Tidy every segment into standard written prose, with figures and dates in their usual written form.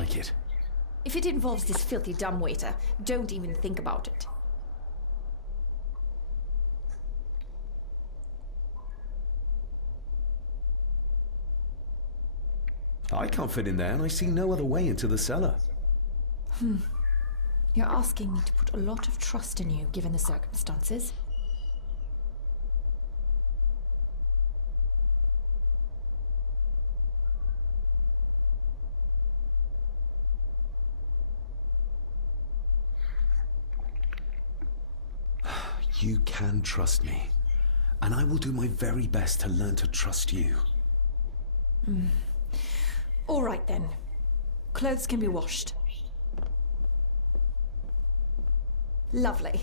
like it. If it involves this filthy dumbwaiter, don't even think about it. I can't fit in there, and I see no other way into the cellar. You're asking me to put a lot of trust in you, given the circumstances. You can trust me, and I will do my very best to learn to trust you. All right then. Clothes can be washed. Lovely.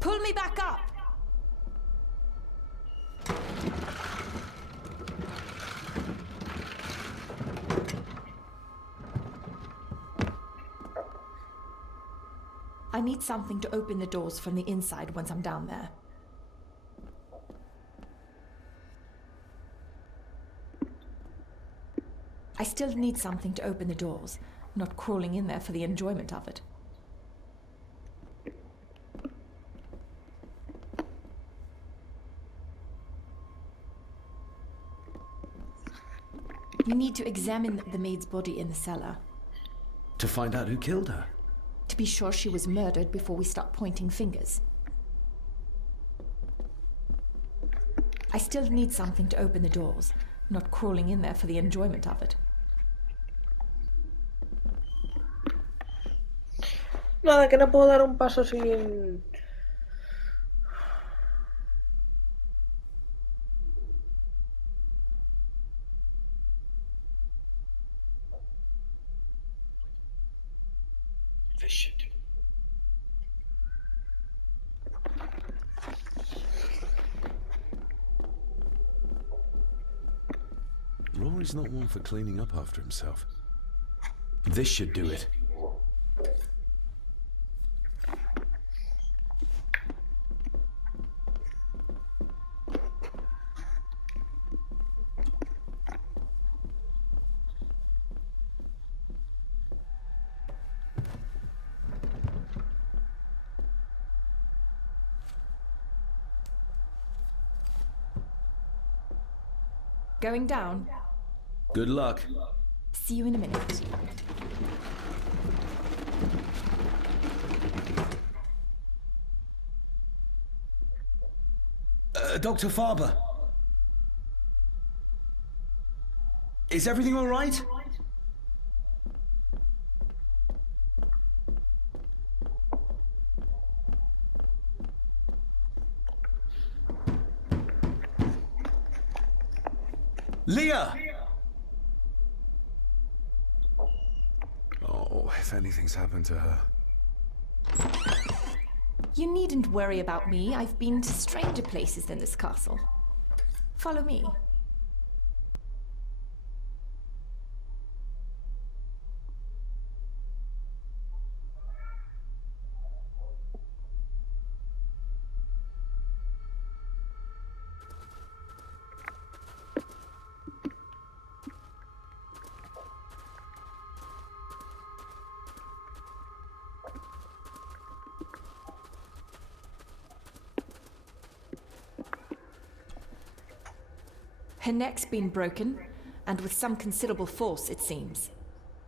Pull me back up! I need something to open the doors from the inside once I'm down there. I still need something to open the doors, not crawling in there for the enjoyment of it. We need to examine the maid's body in the cellar. To find out who killed her. To be sure she was murdered before we start pointing fingers. I still need something to open the doors, not crawling in there for the enjoyment of it. Nada, que no puedo dar un paso sin... This should do. Rory's not one for cleaning up after himself. This should do it. Going down. Good luck. See you in a minute. Dr. Farber. Is everything all right? Leah! Oh, if anything's happened to her. You needn't worry about me. I've been to stranger places than this castle. Follow me. Her neck's been broken, and with some considerable force, it seems.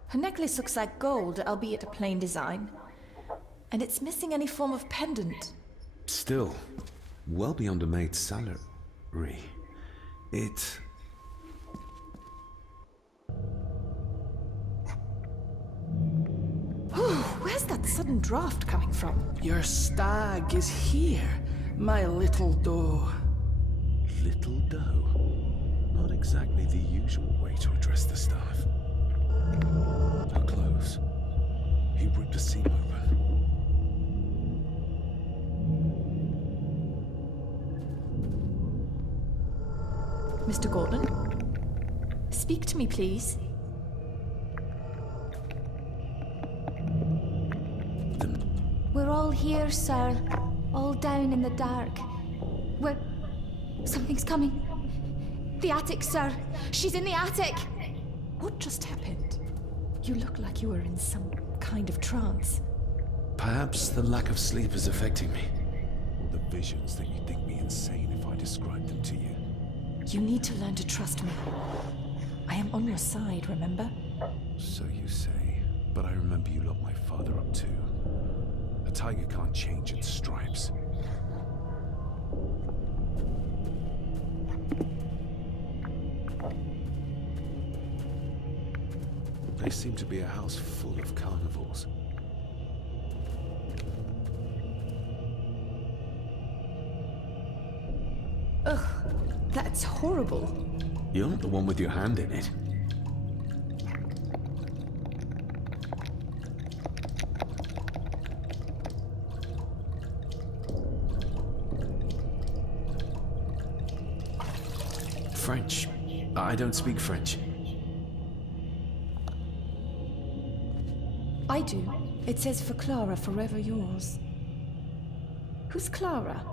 Her necklace looks like gold, albeit a plain design. And it's missing any form of pendant. Still, well beyond a maid's salary. It... Where's that sudden draft coming from? Your stag is here, my little doe. Little doe. Not exactly the usual way to address the staff. Her clothes. He ripped a seam open. Mr. Gordon? Speak to me, please. We're all here, sir. All down in the dark. Where... Something's coming. The attic, sir. She's in the attic. What just happened? You look like you were in some kind of trance. Perhaps the lack of sleep is affecting me. Or the visions that you think me insane if I describe them to you. You need to learn to trust me. I am on your side, remember? So you say, but I remember you locked my father up too. A tiger can't change its stripes. They seem to be a house full of carnivores. Ugh, that's horrible. You're not the one with your hand in it. French. I don't speak French. I do. It says for Clara, forever yours. Who's Clara?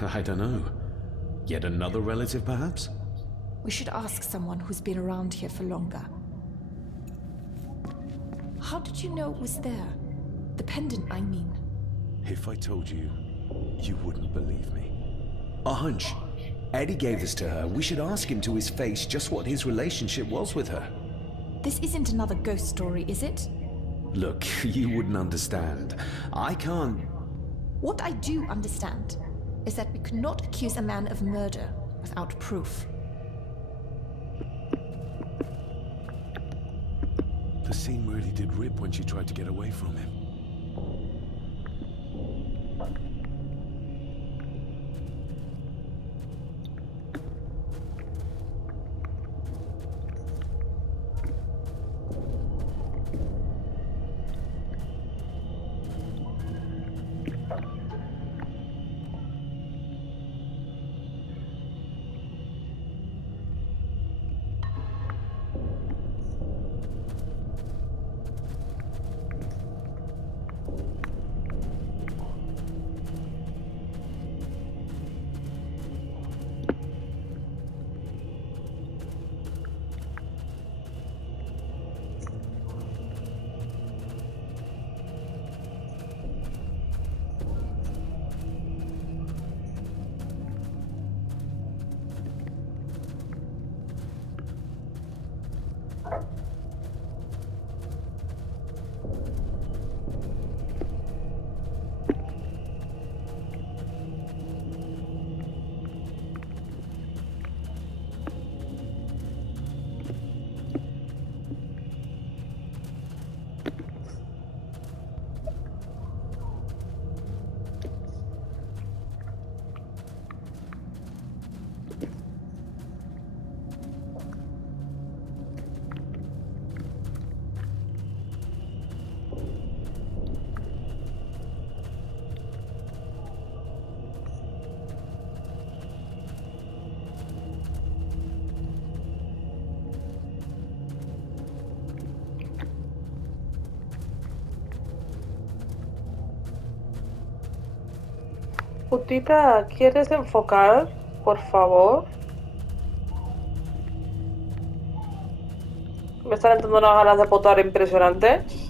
I don't know. Yet another relative, perhaps? We should ask someone who's been around here for longer. How did you know it was there? The pendant, I mean. If I told you, you wouldn't believe me. A hunch. Eddie gave this to her. We should ask him to his face just what his relationship was with her. This isn't another ghost story, is it? Look, you wouldn't understand. I can't... What I do understand is that we could not accuse a man of murder without proof. The scene really did rip when she tried to get away from him. Putita, ¿quieres enfocar, por favor? Me están entrando unas ganas de potar impresionantes.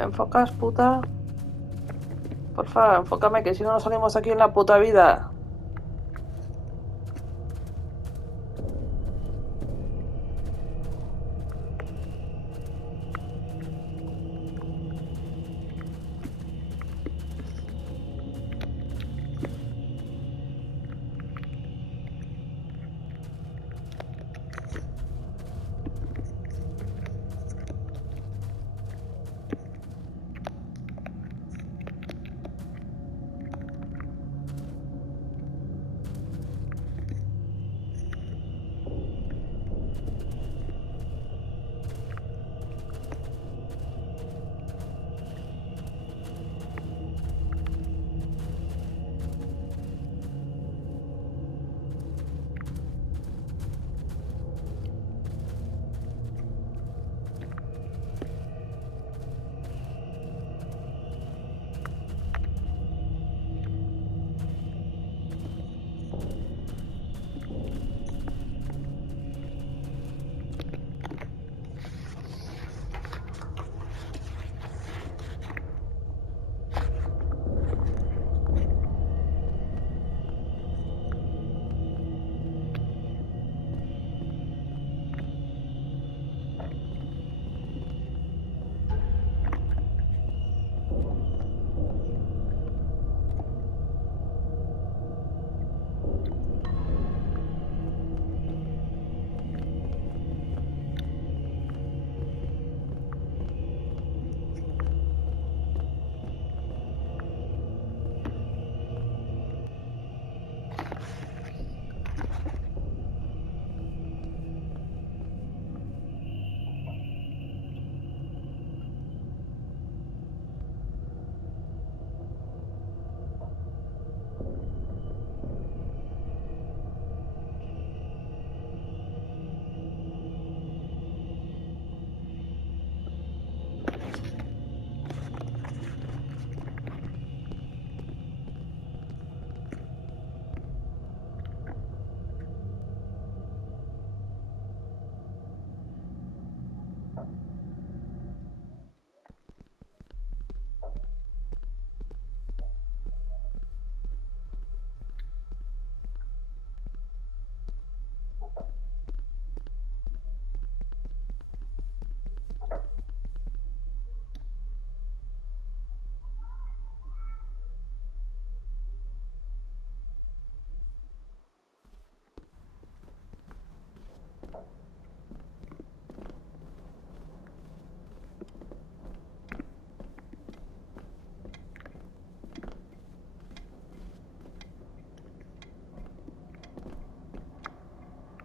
¿Me enfocas, puta? Porfa, enfócame, que si no nos salimos aquí en la puta vida.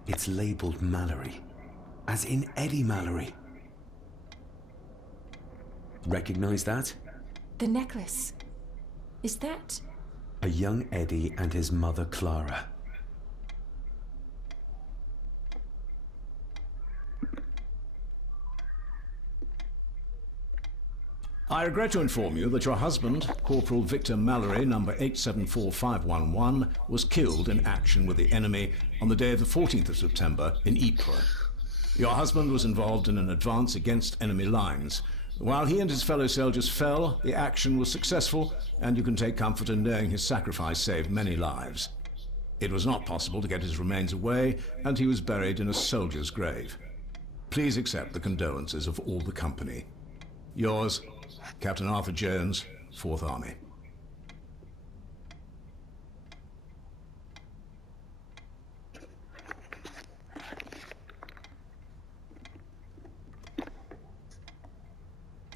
It's labeled Mallory, as in Eddie Mallory. Recognize that? The necklace. Is that... A young Eddie and his mother Clara. I regret to inform you that your husband, Corporal Victor Mallory, number 874511, was killed in action with the enemy on the day of the 14th of September in Ypres. Your husband was involved in an advance against enemy lines. While he and his fellow soldiers fell, the action was successful, and you can take comfort in knowing his sacrifice saved many lives. It was not possible to get his remains away, and he was buried in a soldier's grave. Please accept the condolences of all the company. Yours, Captain Arthur Jones, 4th Army.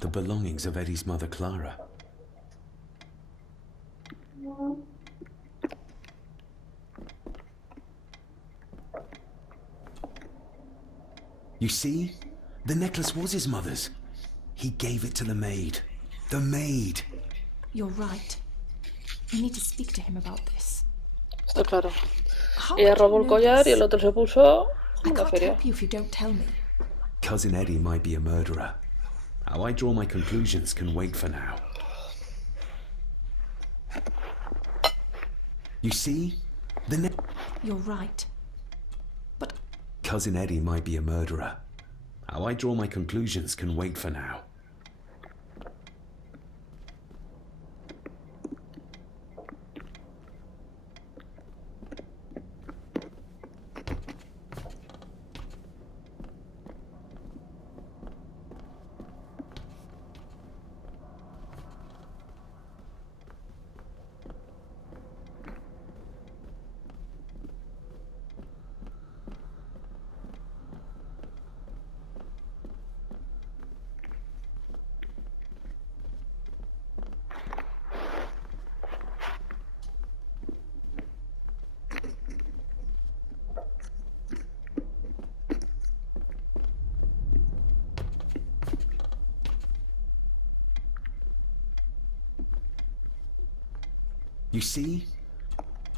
The belongings of Eddie's mother Clara. You see? The necklace was his mother's. He gave it to the maid. The maid! You're right. We need to speak to him about this. Está claro. How Ella could you robó el know collar y this? el otro se puso I una can't feria. help you if you don't tell me. Cousin Eddie might be a murderer. How I draw my conclusions can wait for now. You see? You're right. But Cousin Eddie might be a murderer. How I draw my conclusions can wait for now. You see?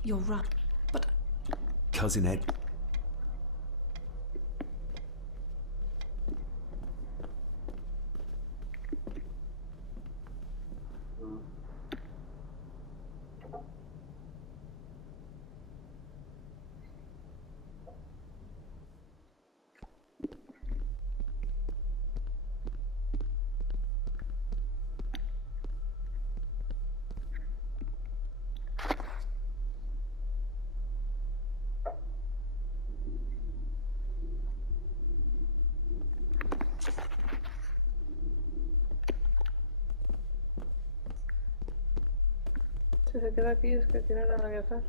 You're right. But Cousin Ed. Si se queda aquí es que tiene nada que hacer.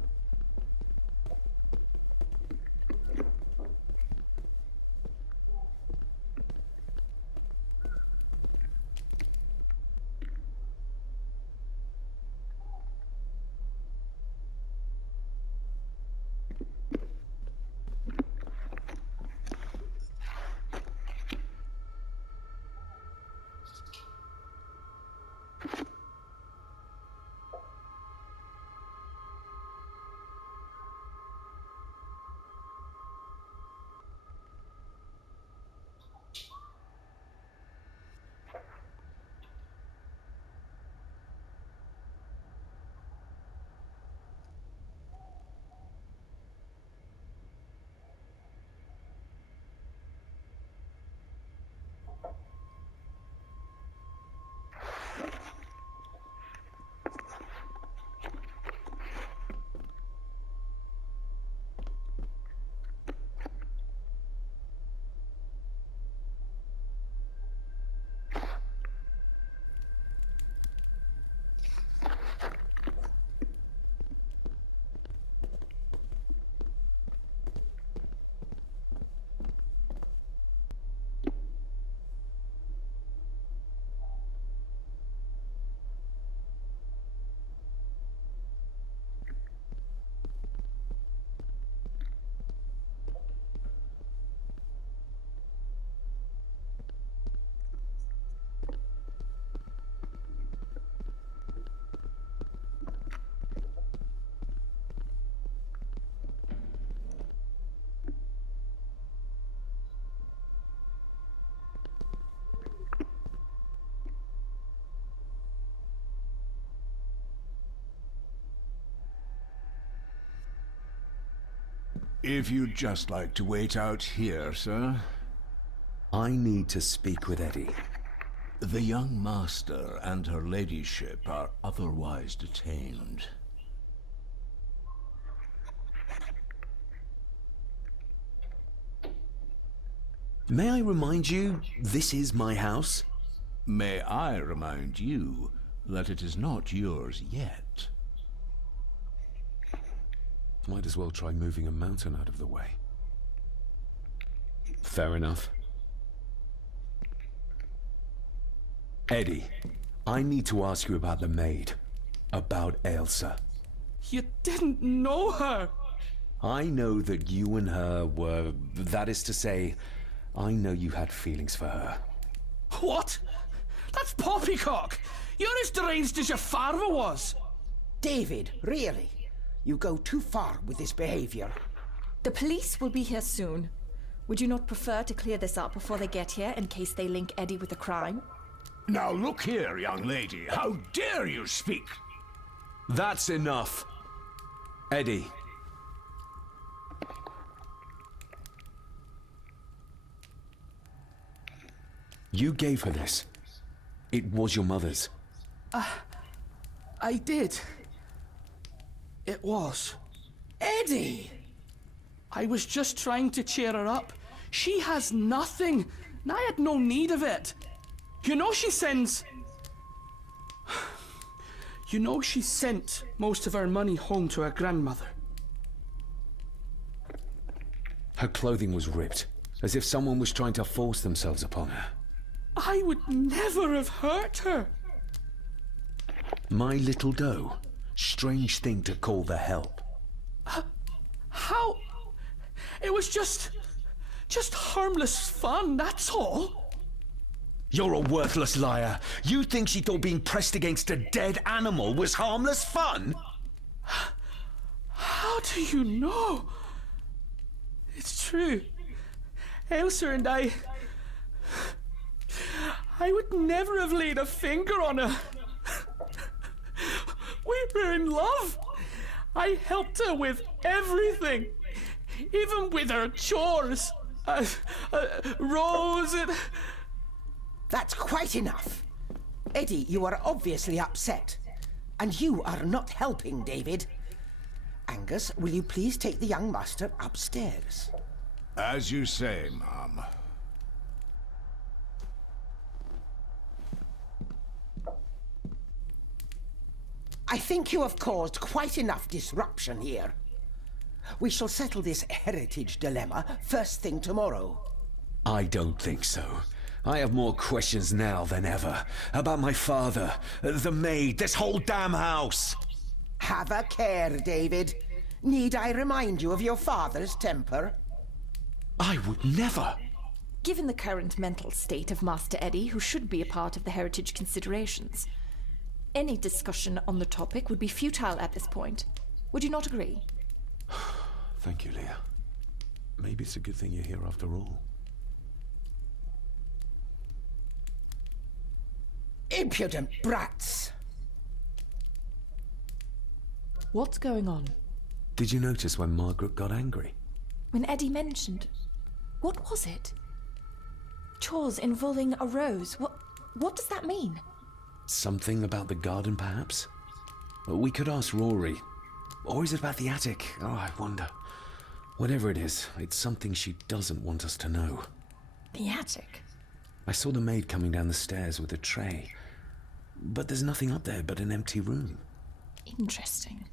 If you'd just like to wait out here, sir. I need to speak with Eddie. The young master and her ladyship are otherwise detained. May I remind you, this is my house? May I remind you that it is not yours yet? Might as well try moving a mountain out of the way. Fair enough. Eddie, I need to ask you about the maid. About Ailsa. You didn't know her! I know that you and her were... That is to say, I know you had feelings for her. What? That's poppycock! You're as deranged as your father was! David, really? You go too far with this behavior. the police will be here soon. Would you not prefer to clear this up before they get here in case they link Eddie with the crime? Now look here, young lady. How dare you speak? That's enough. Eddie. You gave her this. It was your mother's. I did. It was. Eddie! I was just trying to cheer her up. She has nothing, and I had no need of it. You know she sends... You know she sent most of her money home to her grandmother. Her clothing was ripped, as if someone was trying to force themselves upon her. I would never have hurt her. My little doe. Strange thing to call the help. How? It was just harmless fun, that's all. You're a worthless liar. You think she thought being pressed against a dead animal was harmless fun? How do you know? It's true. Elsa and I would never have laid a finger on her. We were in love. I helped her with everything, even with her chores. Rose and... That's quite enough. Eddie, you are obviously upset. And you are not helping, David. Angus, will you please take the young master upstairs? As you say, Mum. I think you have caused quite enough disruption here. We shall settle this heritage dilemma first thing tomorrow. I don't think so. I have more questions now than ever. About my father, the maid, this whole damn house. Have a care, David. Need I remind you of your father's temper? I would never. Given the current mental state of Master Eddie, who should be a part of the heritage considerations, any discussion on the topic would be futile at this point. Would you not agree? Thank you, Leah. Maybe it's a good thing you're here after all. Impudent brats! What's going on? Did you notice when Margaret got angry? When Eddie mentioned... What was it? Chores involving a rose. What does that mean? Something about the garden, perhaps? We could ask Rory. Or is it about the attic? Oh, I wonder. Whatever it is, it's something she doesn't want us to know. The attic? I saw the maid coming down the stairs with a tray. But there's nothing up there but an empty room. Interesting.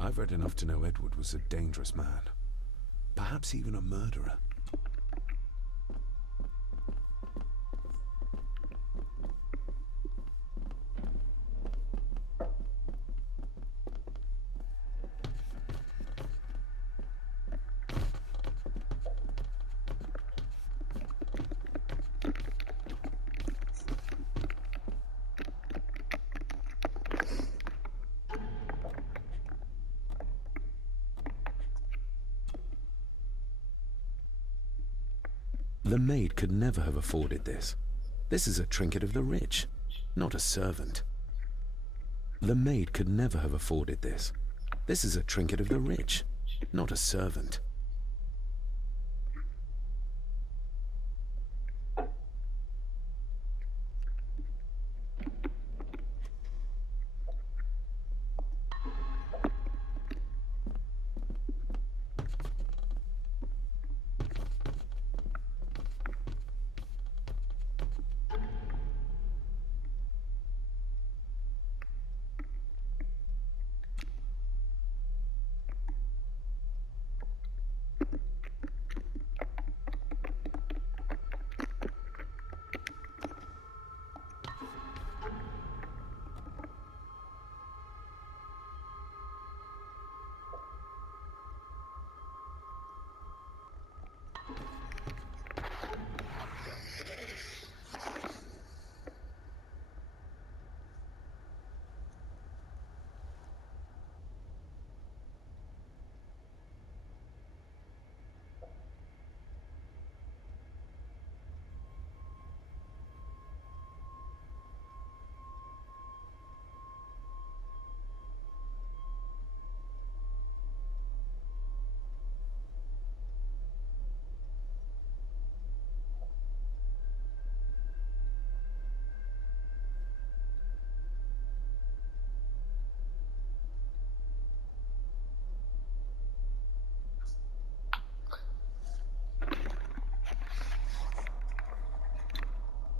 I've read enough to know Edward was a dangerous man. Perhaps even a murderer. The maid could never have afforded this. This is a trinket of the rich, not a servant. The maid could never have afforded this. This is a trinket of the rich, not a servant.